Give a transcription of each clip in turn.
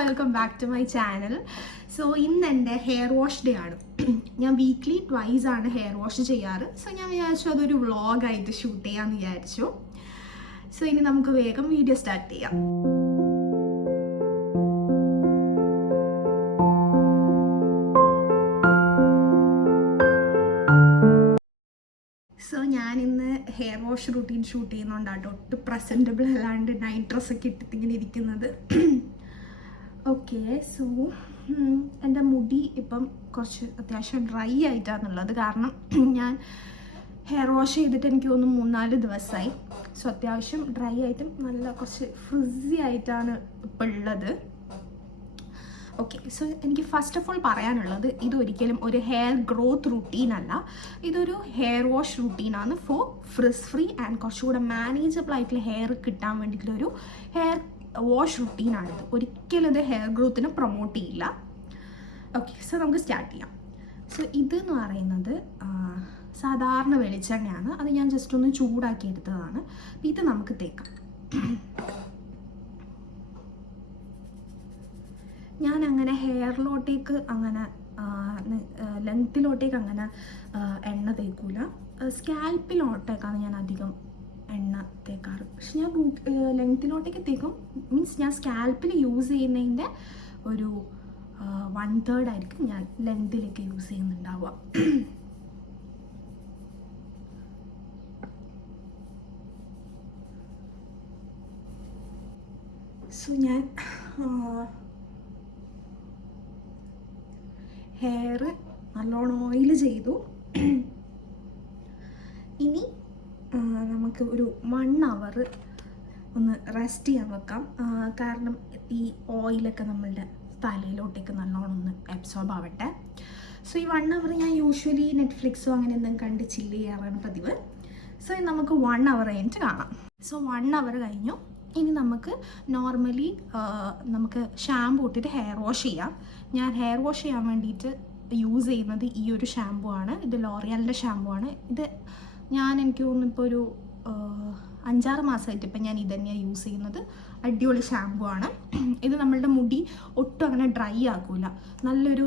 Welcome back to my channel. So ഇന്ന് എൻ്റെ hair wash day ആണ്. ഞാൻ വീക്ക്ലി ട്വൈസ് ആണ് ഹെയർ വാഷ് ചെയ്യാറ്. സോ ഞാൻ വിചാരിച്ചു അതൊരു വ്ളോഗായിട്ട് ഷൂട്ട് ചെയ്യാമെന്ന് വിചാരിച്ചു. സോ ഇനി നമുക്ക് വേഗം വീഡിയോ സ്റ്റാർട്ട് ചെയ്യാം. സോ ഞാനിന്ന് ഹെയർ വാഷ് റുട്ടീൻ ഷൂട്ട് ചെയ്യുന്നതുകൊണ്ടാണ് ഒട്ടും പ്രസൻറ്റബിൾ അല്ലാണ്ട് നൈറ്റ് ഡ്രസ്സൊക്കെ ഇട്ടിട്ട് ഇങ്ങനെ ഇരിക്കുന്നത്. ഓക്കെ, സോ എൻ്റെ മുടി ഇപ്പം കുറച്ച് അത്യാവശ്യം ഡ്രൈ ആയിട്ടാണുള്ളത്. കാരണം ഞാൻ ഹെയർ വാഷ് ചെയ്തിട്ട് എനിക്ക് തോന്നുന്നു 3-4 ദിവസമായി. സോ അത്യാവശ്യം ഡ്രൈ ആയിട്ടും നല്ല കുറച്ച് ഫ്രിസി ആയിട്ടാണ് ഇപ്പം ഉള്ളത്. ഓക്കെ, സോ എനിക്ക് ഫസ്റ്റ് ഓഫ് ഓൾ പറയാനുള്ളത് ഇതൊരിക്കലും ഒരു ഹെയർ ഗ്രോത്ത് റുട്ടീൻ അല്ല. ഇതൊരു ഹെയർ വാഷ് റുട്ടീനാണ് ഫോർ ഫ്രിസ് ഫ്രീ ആൻഡ് കുറച്ചുകൂടെ മാനേജബിൾ ആയിട്ടുള്ള ഹെയർ കിട്ടാൻ വേണ്ടിയിട്ടുള്ളൊരു ഹെയർ വാഷ് റുട്ടീനാണിത്. ഒരിക്കലും ഇത് ഹെയർ ഗ്രോത്തിനെ പ്രൊമോട്ട് ചെയ്യില്ല. ഓക്കെ, സോ നമുക്ക് സ്റ്റാർട്ട് ചെയ്യാം. സോ ഇതെന്ന് പറയുന്നത് സാധാരണ വെളിച്ചെണ്ണയാണ്. അത് ഞാൻ ജസ്റ്റ് ഒന്ന് ചൂടാക്കി എടുത്തതാണ്. ഇത് നമുക്ക് തേക്കാം. ഞാൻ അങ്ങനെ ഹെയറിലോട്ടേക്ക് അങ്ങനെ ലെങ്ത്തിലോട്ടേക്ക് അങ്ങനെ എണ്ണ തേക്കൂല. സ്കാൽപ്പിലോട്ടേക്കാണ് ഞാൻ അധികം എണ്ണ തേക്കാറ്. പക്ഷെ ഞാൻ ലെങ്ത്തിലോട്ടേക്ക് തേക്കും. മീൻസ് ഞാൻ സ്കാൽപ്പിൽ യൂസ് ചെയ്യുന്നതിൻ്റെ ഒരു 1/3 ആയിരിക്കും ഞാൻ ലെങ്ത്തിലേക്ക് യൂസ് ചെയ്യുന്നുണ്ടാവുക. സോ ഞാൻ ഹെയർ നല്ലോണം ഓയിൽ ചെയ്തു. ഇനി നമുക്ക് ഒരു 1 hour ഒന്ന് റെസ്റ്റ് ചെയ്യാൻ വെക്കാം. കാരണം ഈ ഓയിലൊക്കെ നമ്മളുടെ തലയിലോട്ടേക്ക് നല്ലോണം ഒന്ന് അബ്സോർബ് ആവട്ടെ. സോ ഈ 1 hour ഞാൻ യൂഷ്വലി നെറ്റ്ഫ്ലിക്സോ അങ്ങനെ എന്തെങ്കിലും കണ്ട് ചില്ല് ചെയ്യാറാണ് പതിവ്. സോ നമുക്ക് 1 hour കഴിഞ്ഞിട്ട് കാണാം. സോ 1 hour കഴിഞ്ഞു. ഇനി നമുക്ക് നോർമലി നമുക്ക് ഷാമ്പൂ ഇട്ടിട്ട് ഹെയർ വാഷ് ചെയ്യാം. ഞാൻ ഹെയർ വാഷ് ചെയ്യാൻ വേണ്ടിയിട്ട് യൂസ് ചെയ്യുന്നത് ഈ ഒരു ഷാമ്പൂ ആണ്. ഇത് ലോറിയലിൻ്റെ ഷാമ്പൂ ആണ്. ഇത് എനിക്ക് തോന്നുന്നു ഇപ്പോൾ ഒരു 5-6 മാസമായിട്ട് ഇപ്പം ഞാൻ ഇത് തന്നെയാണ് യൂസ് ചെയ്യുന്നത്. അടിപൊളി ഷാമ്പൂ ആണ്. ഇത് നമ്മളുടെ മുടി ഒട്ടും അങ്ങനെ ഡ്രൈ ആക്കില്ല. നല്ലൊരു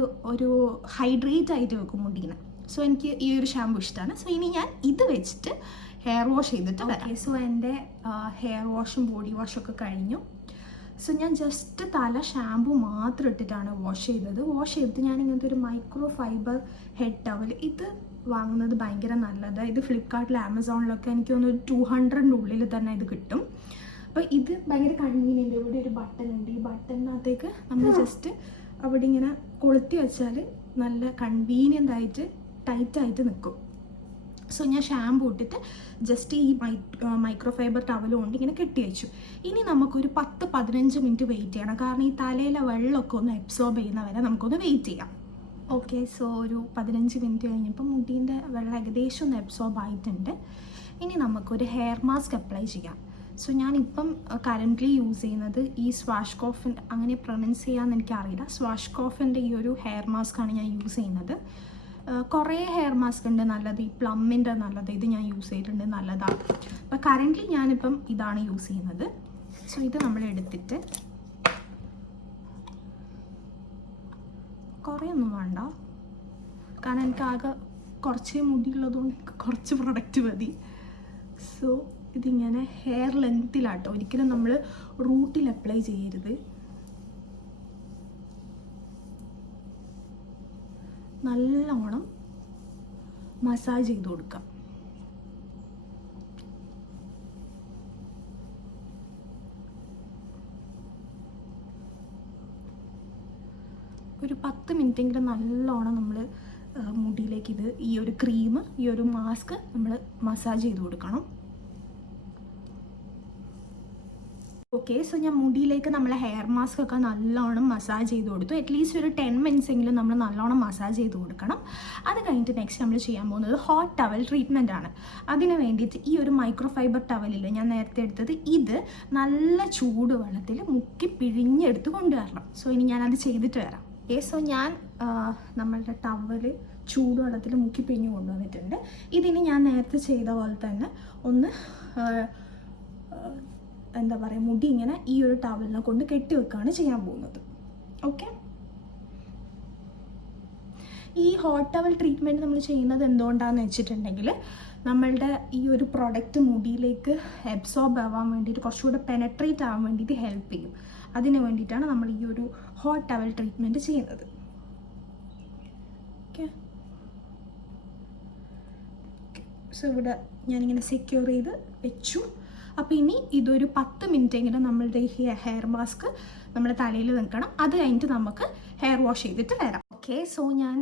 ഹൈഡ്രേറ്റ് ആയിട്ട് വെക്കും മുടീനെ. സോ എനിക്ക് ഈ ഒരു ഷാമ്പൂ ഇഷ്ടമാണ്. സോ ഇനി ഞാൻ ഇത് വെച്ചിട്ട് ഹെയർ വാഷ് ചെയ്തിട്ട് വരാം. സോ എൻ്റെ ഹെയർ വാഷും ബോഡി വാഷും ഒക്കെ കഴിഞ്ഞു. സോ ഞാൻ ജസ്റ്റ് തല ഷാമ്പൂ മാത്രം ഇട്ടിട്ടാണ് വാഷ് ചെയ്തത്. വാഷ് ചെയ്തിട്ട് ഞാൻ ഇങ്ങനത്തെ ഒരു മൈക്രോ ഫൈബർ ഹെഡ് ടവൽ ഇത് വാങ്ങുന്നത് ഭയങ്കര നല്ലതാണ്. ഇത് ഫ്ലിപ്കാർട്ടിൽ ആമസോണിലൊക്കെ എനിക്ക് തോന്നുന്നു 200-ൻ്റെ ഉള്ളിൽ തന്നെ ഇത് കിട്ടും. അപ്പോൾ ഇത് ഭയങ്കര കൺവീനിയൻ്റ്. ഇവിടെ ഒരു ബട്ടൺ ഉണ്ട്. ഈ ബട്ടണിനകത്തേക്ക് നമ്മൾ ജസ്റ്റ് അവിടെ ഇങ്ങനെ കൊളുത്തി വെച്ചാൽ നല്ല കൺവീനിയൻ്റ് ആയിട്ട് ടൈറ്റായിട്ട് നിൽക്കും. സോ ഞാൻ ഷാമ്പൂ ഇട്ടിട്ട് ജസ്റ്റ് ഈ മൈക്രോ ഫൈബർ ടവലും കൊണ്ട് ഇങ്ങനെ കെട്ടി വെച്ചു. ഇനി നമുക്കൊരു 10-15 മിനിറ്റ് വെയിറ്റ് ചെയ്യണം. കാരണം ഈ തലയിലെ വെള്ളമൊക്കെ ഒന്ന് അബ്സോർബ് ചെയ്യുന്നവരെ നമുക്കൊന്ന് വെയിറ്റ് ചെയ്യാം. ഓക്കെ, സോ ഒരു 15 മിനിറ്റ് കഴിഞ്ഞപ്പോൾ മുടീൻ്റെ വെള്ളം ഏകദേശം ഒന്ന് അബ്സോർബ് ആയിട്ടുണ്ട്. ഇനി നമുക്കൊരു ഹെയർ മാസ്ക് അപ്ലൈ ചെയ്യാം. സോ ഞാനിപ്പം കറൻ്റ്ലി യൂസ് ചെയ്യുന്നത് ഈ സ്വാഷ് കോഫിൻ്റെ, അങ്ങനെ പ്രൊനൗൺസ് ചെയ്യാമെന്ന് എനിക്കറിയില്ല, സ്വാഷ് കോഫിൻ്റെ ഈ ഒരു ഹെയർ മാസ്കാണ് ഞാൻ യൂസ് ചെയ്യുന്നത്. കുറേ ഹെയർ മാസ്ക് ഉണ്ട് നല്ലത്. ഈ പ്ലമ്മിൻ്റെ നല്ലത്, ഇത് ഞാൻ യൂസ് ചെയ്തിട്ടുണ്ട്, നല്ലതാണ്. അപ്പോൾ കറൻ്റ്ലി ഞാനിപ്പം ഇതാണ് യൂസ് ചെയ്യുന്നത്. സോ ഇത് നമ്മൾ എടുത്തിട്ട് കുറേ ഒന്നും വേണ്ട. കാരണം എനിക്ക് ആകെ കുറച്ച് മുടിയുള്ളതുകൊണ്ട് കുറച്ച് പ്രൊഡക്റ്റ് മതി. സോ ഇതിങ്ങനെ ഹെയർ ലെങ്ത്തിലാട്ടോ, ഒരിക്കലും നമ്മൾ റൂട്ടിൽ അപ്ലൈ ചെയ്യരുത്. നല്ലോണം മസാജ് ചെയ്ത് കൊടുക്കാം. ഒരു 10 മിനിറ്റെങ്കിലും നല്ലോണം നമ്മൾ മുടിയിലേക്ക് ഈ ഒരു ക്രീം, ഈ ഒരു മാസ്ക് നമ്മൾ മസാജ് ചെയ്ത് കൊടുക്കണം. ഓക്കെ, സോ ഞാൻ മുടിയിലേക്ക് നമ്മളെ ഹെയർ മാസ്ക് ഒക്കെ നല്ലോണം മസാജ് ചെയ്ത് കൊടുത്തു. അറ്റ്ലീസ്റ്റ് ഒരു 10 മിനിറ്റ്സ് എങ്കിലും നമ്മൾ നല്ലോണം മസാജ് ചെയ്ത് കൊടുക്കണം. അത് കഴിഞ്ഞിട്ട് നെക്സ്റ്റ് നമ്മൾ ചെയ്യാൻ പോകുന്നത് ഹോട്ട് ടവൽ ട്രീറ്റ്മെൻ്റ് ആണ്. അതിന് വേണ്ടിയിട്ട് ഈ ഒരു മൈക്രോ ഫൈബർ ടവലിൽ ഞാൻ നേരത്തെ എടുത്തത്, ഇത് നല്ല ചൂട് വെള്ളത്തിൽ മുക്കി പിഴിഞ്ഞെടുത്ത് കൊണ്ടുവരണം. സോ ഇനി ഞാനത് ചെയ്തിട്ട് വരാം. ഓക്കെ, സോ ഞാൻ നമ്മളുടെ ടവൽ ചൂടുവെള്ളത്തിൽ മുക്കി പിഴിഞ്ഞ് കൊണ്ടുവന്നിട്ടുണ്ട്. ഇതിന് ഞാൻ നേരത്തെ ചെയ്ത പോലെ തന്നെ ഒന്ന് എന്താ പറയുക, മുടി ഇങ്ങനെ ഈ ഒരു ടവലിനെ കൊണ്ട് കെട്ടി വെക്കുകയാണ് ചെയ്യാൻ പോകുന്നത്. ഓക്കെ. ഈ ഹോട്ട് ടവൽ ട്രീറ്റ്മെൻറ്റ് നമ്മൾ ചെയ്യുന്നത് എന്തുകൊണ്ടാണെന്ന് വെച്ചിട്ടുണ്ടെങ്കിൽ നമ്മളുടെ ഈ ഒരു പ്രൊഡക്റ്റ് മുടിയിലേക്ക് അബ്സോർബ് ആവാൻ വേണ്ടിയിട്ട് കുറച്ചുകൂടെ പെനട്രേറ്റ് ആവാൻ വേണ്ടിയിട്ട് ഹെൽപ്പ് ചെയ്യും. അതിന് വേണ്ടിയിട്ടാണ് നമ്മൾ ഈ ഒരു ഹോട്ട് ടവൽ ട്രീറ്റ്മെൻറ്റ് ചെയ്യുന്നത്. ഓക്കെ. സോ ഇവിടെ ഞാനിങ്ങനെ സെക്യൂർ ചെയ്ത് വെച്ചു. അപ്പോൾ ഇനി ഇതൊരു 10 മിനിറ്റെങ്കിലും നമ്മളുടെ ഈ ഹെയർ മാസ്ക് നമ്മുടെ തലയിൽ നിൽക്കണം. അത് കഴിഞ്ഞിട്ട് നമുക്ക് ഹെയർ വാഷ് ചെയ്തിട്ട് വരാം. ഓക്കെ. സോ ഞാൻ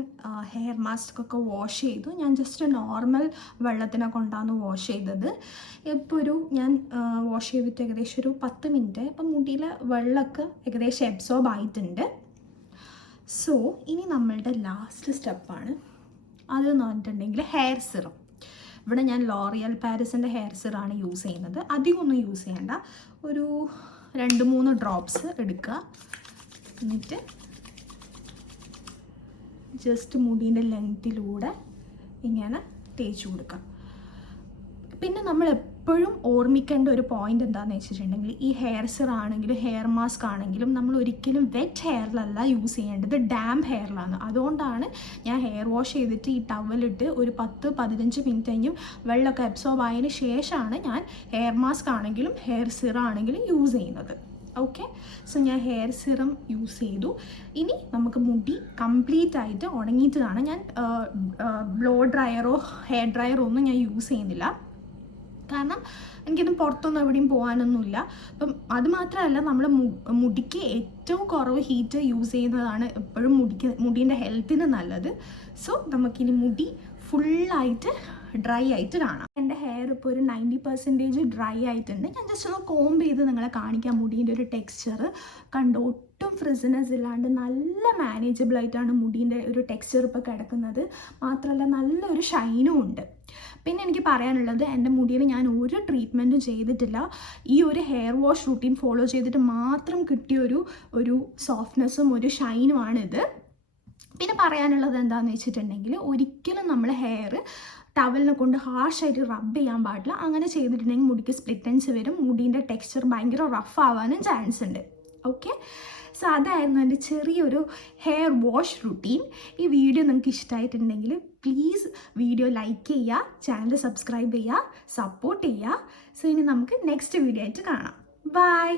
ഹെയർ മാസ്ക് ഒക്കെ വാഷ് ചെയ്തു. ഞാൻ ജസ്റ്റ് നോർമൽ വെള്ളത്തിനെ കൊണ്ടാണ് വാഷ് ചെയ്തത്. ഇപ്പോൾ ഞാൻ വാഷ് ചെയ്തിട്ട് ഏകദേശം ഒരു 10 മിനിറ്റ്. അപ്പം മുടിയിലെ വെള്ളമൊക്കെ ഏകദേശം അബ്സോർബ് ആയിട്ടുണ്ട്. സോ ഇനി നമ്മളുടെ ലാസ്റ്റ് സ്റ്റെപ്പാണ്. അതെന്ന് പറഞ്ഞിട്ടുണ്ടെങ്കിൽ ഹെയർ സിറം. ഇവിടെ ഞാൻ ലോറിയൽ പാരിസിൻ്റെ ഹെയർ സിറാണ് യൂസ് ചെയ്യുന്നത്. അധികമൊന്നും യൂസ് ചെയ്യേണ്ട, ഒരു 2-3 ഡ്രോപ്സ് എടുക്കുക. എന്നിട്ട് ജസ്റ്റ് മുടീൻ്റെ ലെങ്ത്തിലൂടെ ഇങ്ങനെ തേച്ച് കൊടുക്കുക. പിന്നെ നമ്മൾ എപ്പോഴും ഓർമ്മിക്കേണ്ട ഒരു പോയിന്റ് എന്താണെന്ന് വെച്ചിട്ടുണ്ടെങ്കിൽ ഈ ഹെയർ സിറാണെങ്കിലും ഹെയർ മാസ്ക് ആണെങ്കിലും നമ്മൾ ഒരിക്കലും വെറ്റ് ഹെയറിലല്ല യൂസ് ചെയ്യേണ്ടത്, ഡാംപ് ഹെയറിലാണ്. അതുകൊണ്ടാണ് ഞാൻ ഹെയർ വാഷ് ചെയ്തിട്ട് ഈ ടവലിട്ട് ഒരു 10-15 മിനിറ്റ് കഴിഞ്ഞും വെള്ളമൊക്കെ അബ്സോർബ് ആയതിന് ശേഷമാണ് ഞാൻ ഹെയർ മാസ്ക് ആണെങ്കിലും ഹെയർ സിറം ആണെങ്കിലും യൂസ് ചെയ്യുന്നത്. ഓക്കെ. സോ ഞാൻ ഹെയർ സിറം യൂസ് ചെയ്തു. ഇനി നമുക്ക് മുടി കംപ്ലീറ്റ് ആയിട്ട് ഉണങ്ങിയിട്ടാണ്. ഞാൻ ബ്ലോ ഡ്രയറോ ഹെയർ ഡ്രയറോ ഒന്നും ഞാൻ യൂസ് ചെയ്യുന്നില്ല. കാരണം എനിക്കൊന്നും പുറത്തൊന്നും എവിടെയും പോകാനൊന്നുമില്ല. അപ്പം അത് മാത്രമല്ല, നമ്മൾ മുടിക്ക് ഏറ്റവും കുറവ് ഹീറ്റ് യൂസ് ചെയ്യുന്നതാണ് എപ്പോഴും മുടീൻ്റെ ഹെൽത്തിന് നല്ലത്. സോ നമുക്കിനി മുടി ഫുള്ളായിട്ട് ഡ്രൈ ആയിട്ട് കാണാം. എൻ്റെ ഹെയർ ഇപ്പോൾ ഒരു 90% ഡ്രൈ ആയിട്ടുണ്ട്. ഞാൻ ജസ്റ്റ് ഒന്ന് കോംബ് ചെയ്ത് നിങ്ങളെ കാണിക്കാം. മുടീൻ്റെ ഒരു ടെക്സ്ചർ കണ്ട് ഒട്ടും ഫ്രിസിനെസ് ഇല്ലാണ്ട് നല്ല മാനേജബിളായിട്ടാണ് മുടീൻ്റെ ഒരു ടെക്സ്ചർ ഇപ്പോൾ കിടക്കുന്നത്. മാത്രമല്ല നല്ലൊരു ഷൈനും ഉണ്ട്. പിന്നെ എനിക്ക് പറയാനുള്ളത്, എൻ്റെ മുടിയിൽ ഞാൻ ഒരു ട്രീറ്റ്മെൻറ്റും ചെയ്തിട്ടില്ല. ഈ ഒരു ഹെയർ വാഷ് റൂട്ടീൻ ഫോളോ ചെയ്തിട്ട് മാത്രം കിട്ടിയ ഒരു സോഫ്റ്റ്നെസ്സും ഒരു ഷൈനുമാണിത്. പിന്നെ പറയാനുള്ളത് എന്താണെന്ന് വെച്ചിട്ടുണ്ടെങ്കിൽ, ഒരിക്കലും നമ്മൾ ഹെയർ ടവലിനെ കൊണ്ട് ഹാർഷായിട്ട് റബ്ബ് ചെയ്യാൻ പാടില്ല. അങ്ങനെ ചെയ്തിട്ടുണ്ടെങ്കിൽ മുടിക്ക് സ്പ്ലിറ്റ് എൻഡ്സ് വരും. മുടീൻ്റെ ടെക്സ്ചർ ഭയങ്കര റഫ് ആവാനും ചാൻസ് ഉണ്ട്. ഓക്കെ. സോ അതായിരുന്നു എൻ്റെ ചെറിയൊരു ഹെയർ വാഷ് റുട്ടീൻ. ഈ വീഡിയോ നിങ്ങൾക്ക് ഇഷ്ടമായിട്ടുണ്ടെങ്കിൽ പ്ലീസ് വീഡിയോ ലൈക്ക് ചെയ്യുക, ചാനൽ സബ്സ്ക്രൈബ് ചെയ്യുക, സപ്പോർട്ട് ചെയ്യുക. സോ ഇനി നമുക്ക് നെക്സ്റ്റ് വീഡിയോ ആയിട്ട് കാണാം. ബൈ.